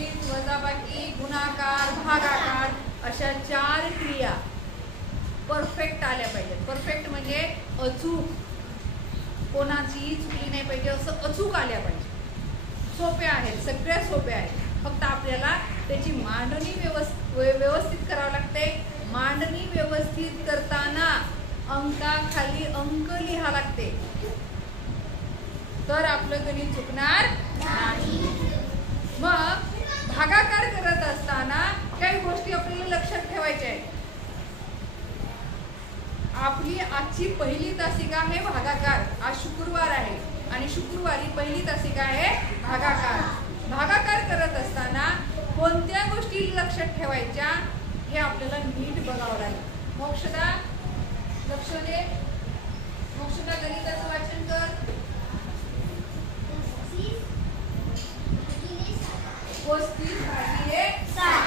बेरीज, वजाबाकी, गुणाकार, भागाकार अशा 4 क्रिया परफेक्ट आल्या पाहिजेत. परफेक्ट म्हणजे अचूक, कोणाचीही चुकली नाही पाहिजे, असं अचूक आल्या पाहिजे. सोप्या आहेत, सगळ्या सोप्या आहेत. फक्त आपल्याला त्याची मांडणी व्यवस्थित करावं लागते. मांडणी व्यवस्थित करताना अंकाखाली अंक लिहा लागते, तर आपलं गणित चुकणार नाही. मग भागाकार करत असताना काही गोष्टी आपल्याला लक्षात ठेवायच्या आहेत. आपली आजची पहिली तासिका आहे भागाकार. आज शुक्रवार आहे आणि शुक्रवारी पहिली तासिका आहे भागाकार. भागाकार करत असताना कोणत्या गोष्टी लक्षात ठेवायच्या हे आपल्याला नीट बघावं लागेल. मोक्षदा लक्ष दे. मोक्षदा गणिताचं वाचन कर. 35 भागिले 7.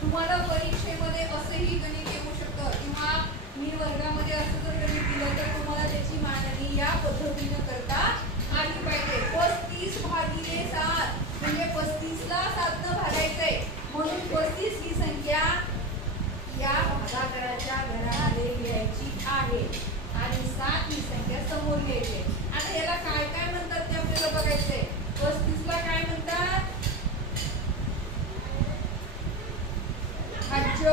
तुम्हाला परीक्षेमध्ये असंही गणित येऊ शकतं किंवा मी वर्गामध्ये असं जर गणित दिलं तर तुम्हाला त्याची मांडणी या पद्धतीने करता आली पाहिजे. 35 भागिले 7 म्हणजे 35 ला 7 ने भागायचंय, म्हणून 35 ही संख्या या भागाकाराच्या घरामध्ये लिहायची आहे आणि 7 ही संख्या समोर लिहायची. आता याला काय काय म्हणतात ते आपल्याला बघायचंय. 35 ला काय म्हणतात? भाज्य.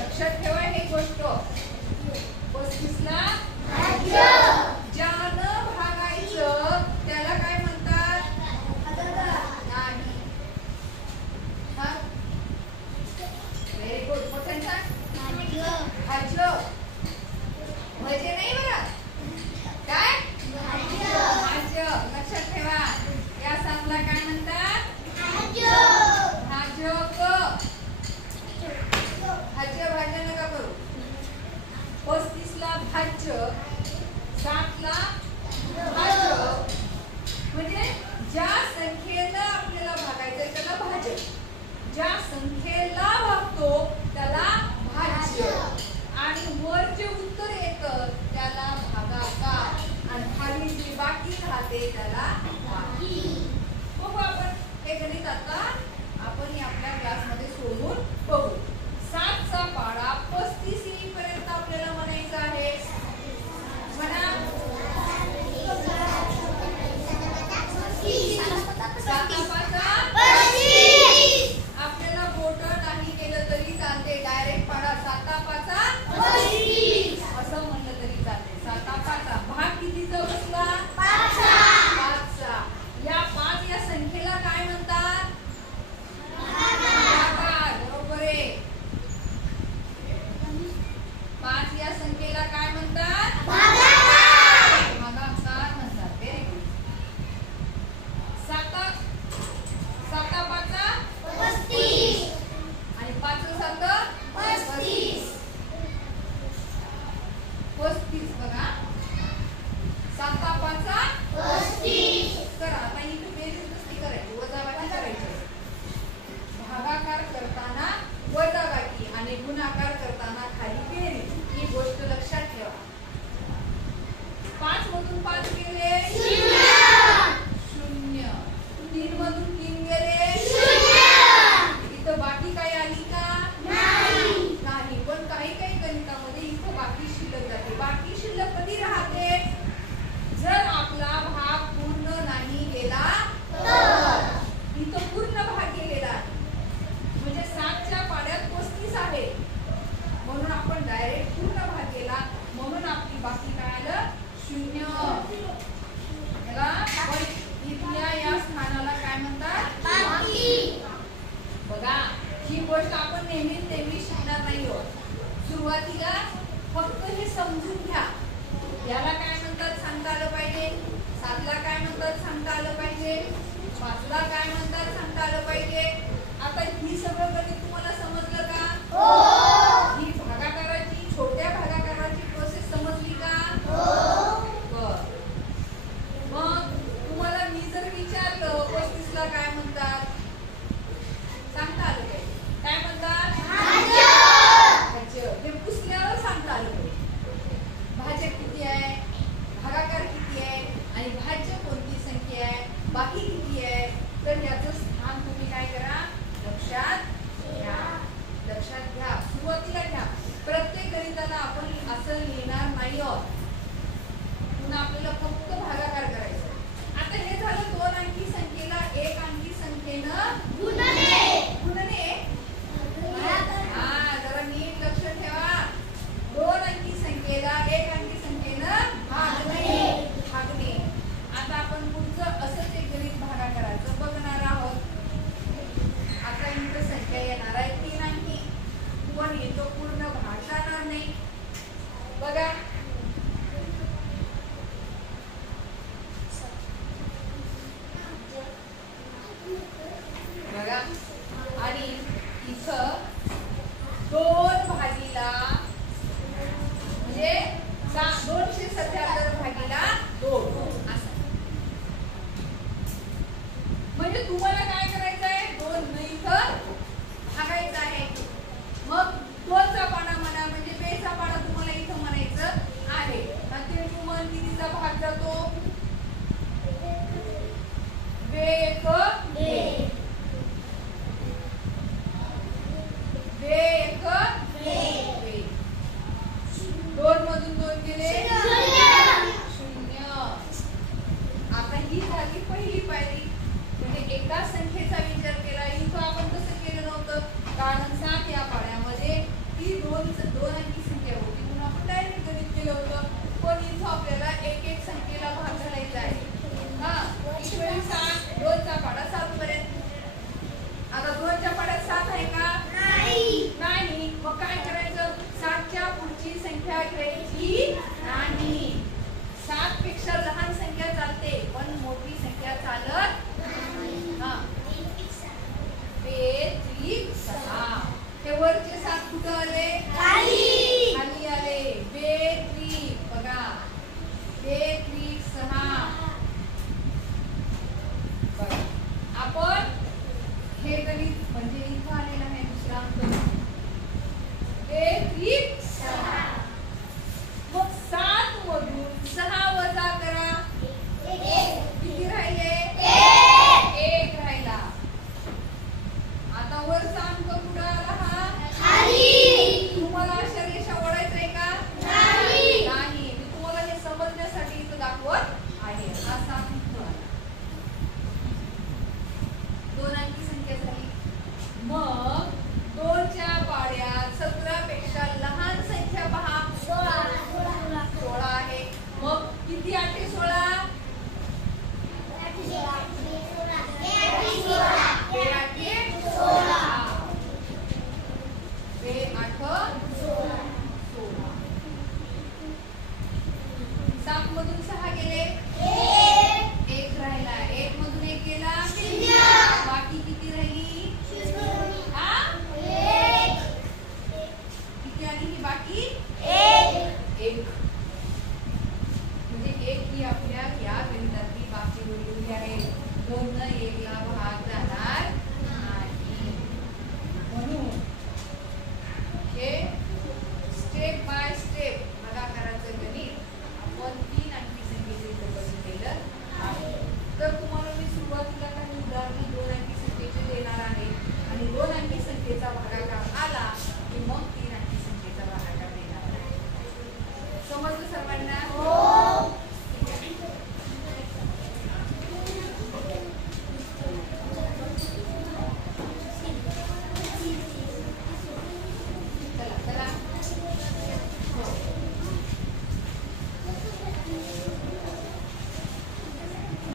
लक्षात ठेवा ही गोष्ट. 35 ला भाज्य. ज्यानं भागायचं त्याला काय म्हणतात? नाही. Very good. मोठ्याने सांग. भाज्य. म्हणजे नाही बरं. काय? भाज्य. लक्षात ठेवा. या सामला काय म्हणतात? भाज्य. भाजक. भाज्य भाज्य नका करू. 35 ला भाज्य, 7 ला भाज्य. म्हणजे ज्या संख्येला आपल्याला भागायचं त्याला भाज्य, ज्या संख्येला भागतो त्याला भाज्य आणि वर जे उत्तर येतं त्याला भागाकार आणि खाली जी बाकी राहते त्याला बाकी. बघू आपण हे गणित आता आपण आपल्या क्लासमध्ये सोडून बघू. 7 चा पाढा 35 येईपर्यंत आपल्याला म्हणायचं आहे. म्हणा. 7×5=25. आपल्याला बोट नाही केलं तरी चालते. डायरेक्ट पाढा 7×5=25 असं म्हणलं तरी चालते. 7×5 भाग कितीचा बसला? 5चा. या 5 या संख्येला काय म्हणतात? भागाकार. बरोबर आहे. तुम्ही काय करा, लक्षात घ्या, सुरुवातीला घ्या. प्रत्येक गणिताला आपण असं लिहिणार नाही आहोत. पुन्हा आपल्याला फक्त भागाकार करायचा. आता हे झालं 2 अंकी संख्येला 1 अंकी संख्येनं गुणने. जरा नीट लक्ष ठेवा. 2 अंकी संख्येला 1 अंकी संख्येनं भागणे. आता आपण पुढचं असंच एक गणित भागाकाराचं बघणार आहोत. आता इथं संख्या येणार आहे 3 अंकी, पण इथं पूर्ण भाग जाणार नाही. बघा आणि इथं 2 भागीला म्हणजे 277 भागीला 2 असं. म्हणजे तुम्हाला काय करायचं आहे, 2 इथं भागायचं आहे. मग 2 चा पाडा म्हणा, म्हणजे 2 चा पाडा तुम्हाला इथं म्हणायचं आहे. आणि तुम्हाला कितीचा भाग जातो, 2 1 2 मधून 2 गेले 0. आता ही झाली पहिली पायरी. म्हणजे एका संख्येचा विचार केला. इथं आपण कसं केलं नव्हतं, कारण 7 या पाड्यामध्ये ती 2 अंकी संख्या होती म्हणून आपण डायरेक्ट गणित केलं होतं. पण इथं आपल्याला एक संख्येला भाग घालायचा आहे. इकडे 7, 2 चा पाडा 7 पर्यंत. आता 2 च्या पाड्यात 7 आहे का, नाही. मग काय करायचं, 7 च्या पुढची संख्या घ्यायची नाही. 7 पेक्षा लहान संख्या चालते, पण मोठी संख्या चालत नाही. 6. हे वरचे 7 कुठं आले, खाली आले. 2 बघा, 2 6. आपण हे गणित म्हणजे इथं